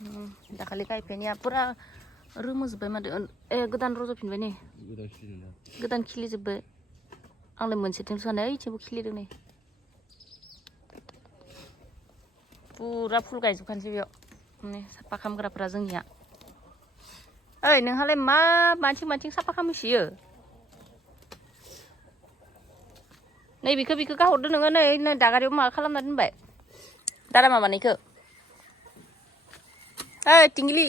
दाखालि गायफैनाया पुरा रोमोजोब्बाय माथो गोदान रज'फिनबाय नै गोदान खिलिजोब्बाय आंलाय मोनसेथिं सानो ओइथिंबो खिलिदों नै पुरा फुल गायजोबखानोसै बेयाव साफा खालामग्राफोरा जोंनिया ओइ नोंहालाय मा मानसिं साफा खालामहैसोयो नै बेखौ गाहरदो नोङो नै दागारियाव माबा खालामना दोनबाय दारा माबानायखौ ओइ टिंगिलि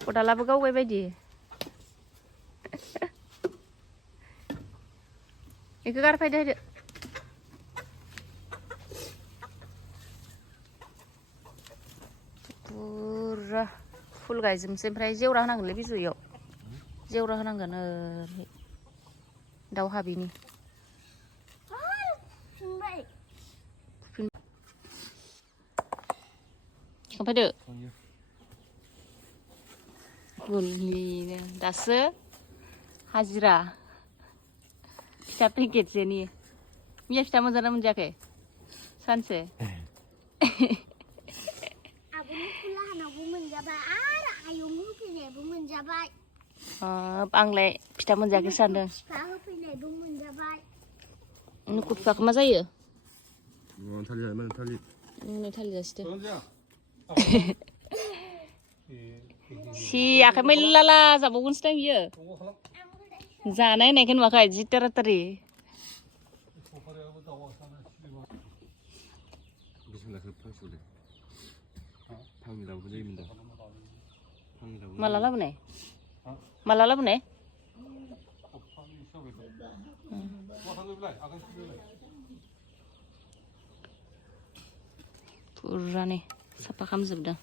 खदालाबो गावबाय बायदि बेखौ गारफायदो होदो पुरा फुल गायजोबनोसै ओमफ्राय जेवरा होनांगोनलै बिजौयाव जेवरा होनांगोन ओरै दाउ हाबिनि थिखांफैदो गुलिनो दासो हाजिरा फिथा पेकेटसेनि मिया फिथा मोनजाना मोनजायाखै सानसे आंलाय फिथा मोनजायाखै सानदों नुखु फिफाखौ मा जायो थालिर जासिदो सि आखाइ मैला जाबावगोनसो दां बियो जानाय होननायखौ नुवाखै जि तारातारि माला लाबोनाय पुरानि साफा खालामजोबदों